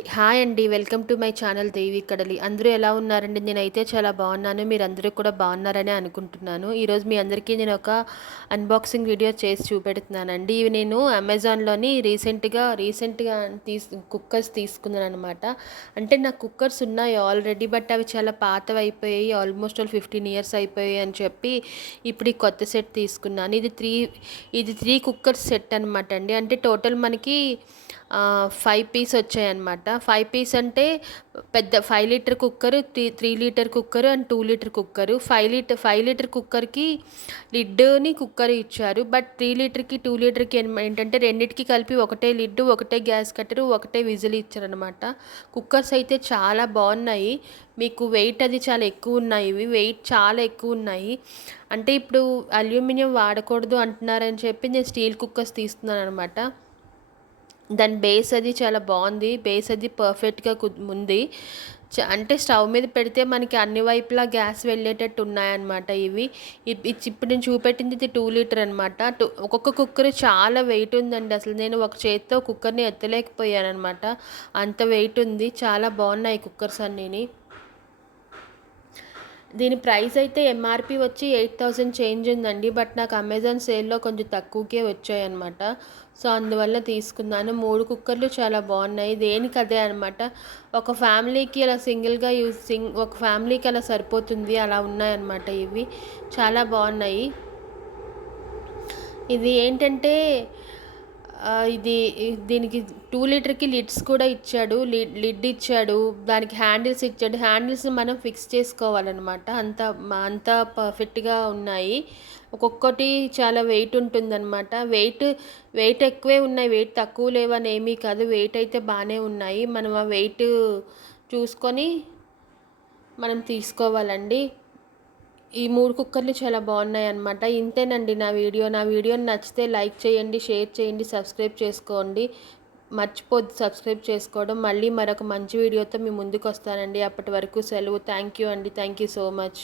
అండి. హాయ్ అండి. Welcome to my channel Devi Kadali. అందరూ ఎలా ఉన్నారండి? నేనైతే చాలా బాగున్నాను. మీరు అందరూ కూడా బాగున్నారని అనుకుంటున్నాను. ఈరోజు మీ అందరికీ నేను ఒక అన్బాక్సింగ్ వీడియో చేసి చూపెడుతున్నానండి. ఇవి నేను అమెజాన్లోని రీసెంట్గా రీసెంట్గా తీసు కుక్కర్స్ తీసుకున్నాను అనమాట అంటే నా కుక్కర్స్ ఉన్నాయి ఆల్రెడీ బట్ అవి చాలా పాతవి అయిపోయాయి ఆల్మోస్ట్ ఆల్ ఫిఫ్టీన్ ఇయర్స్ అయిపోయాయి అని చెప్పి ఇప్పుడు ఈ కొత్త సెట్ తీసుకున్నాను. ఇది త్రీ ఇది త్రీ కుక్కర్స్ సెట్ అనమాట అండి. అంటే టోటల్ మనకి ఫైవ్ పీస్ వచ్చాయన్నమాట. ఫైవ్ పీస్ అంటే పెద్ద five litre cooker three three litre cooker and two litre cooker five litre five litre కుక్కర్కి లిడ్ని కుక్కర్ ఇచ్చారు. బట్ త్రీ లీటర్కి టూ లీటర్కి ఏంటంటే రెండింటికి కలిపి ఒకటే లిడ్ ఒకటే గ్యాస్ కట్టరు ఒకటే విజిల్ ఇచ్చారనమాట. కుక్కర్స్ అయితే చాలా బాగున్నాయి. మీకు వెయిట్ అది చాలా ఎక్కువ ఉన్నాయి. ఇవి వెయిట్ చాలా ఎక్కువ ఉన్నాయి. అంటే ఇప్పుడు అల్యూమినియం వాడకూడదు అంటున్నారని చెప్పి నేను స్టీల్ కుక్కర్స్ తీస్తున్నాను అనమాట దాని బేస్ అది చాలా బాగుంది. బేస్ అది పర్ఫెక్ట్గా ఉంది. అంటే స్టవ్ మీద పెడితే మనకి అన్ని వైపులా గ్యాస్ వెళ్ళేటట్టు ఉన్నాయన్నమాట ఇవి. ఇప్పుడు నేను చూపెట్టింది ఇది టూ లీటర్ అనమాట టూ ఒక్కొక్క కుక్కర్ చాలా వెయిట్ ఉందండి. అసలు నేను ఒక చేతితో కుక్కర్ని ఎత్తలేకపోయాను అనమాట అంత వెయిట్ ఉంది. చాలా బాగున్నాయి కుక్కర్స్ అన్నీని. దీని ప్రైస్ అయితే ఎంఆర్పి వచ్చి ఎయిట్ థౌజండ్ చేంజ్ ఉందండి. బట్ నాకు అమెజాన్ సేల్లో కొంచెం తక్కువకే వచ్చాయన్నమాట. సో అందువల్ల తీసుకున్నాను. మూడు కుక్కర్లు చాలా బాగున్నాయి. దేనికి అదే అనమాట ఒక ఫ్యామిలీకి అలా సింగిల్గా యూజ్ సింగ్ ఒక ఫ్యామిలీకి అలా సరిపోతుంది. అలా ఉన్నాయన్నమాట ఇవి. చాలా బాగున్నాయి. ఇది ఏంటంటే ఇది దీనికి టూ లీటర్కి లిడ్స్ కూడా ఇచ్చాడు. లిడ్ లిడ్ ఇచ్చాడు. దానికి హ్యాండిల్స్ ఇచ్చాడు. హ్యాండిల్స్ మనం ఫిక్స్ చేసుకోవాలన్నమాట. అంత అంత పర్ఫెక్ట్గా ఉన్నాయి. ఒక్కొక్కటి చాలా వెయిట్ ఉంటుందన్నమాట. వెయిట్ వెయిట్ ఎక్కువే ఉన్నాయి. వెయిట్ తక్కువ లేవని ఏమీ కాదు. వెయిట్ అయితే బాగానే ఉన్నాయి. మనం ఆ వెయిట్ చూసుకొని మనం తీసుకోవాలండి. ఈ మూడు కుక్కర్లు చాలా బాగున్నాయి అనమాట ఇంతేనండి నా వీడియో. నా వీడియోని నచ్చితే లైక్ చేయండి షేర్ చేయండి సబ్స్క్రైబ్ చేసుకోండి. మర్చిపోద్దు సబ్స్క్రైబ్ చేసుకోవడం. మళ్ళీ మరొక మంచి వీడియోతో మీ ముందుకు వస్తానండి. అప్పటి వరకు సెలవు. థ్యాంక్ యూ అండి. Thank you so much.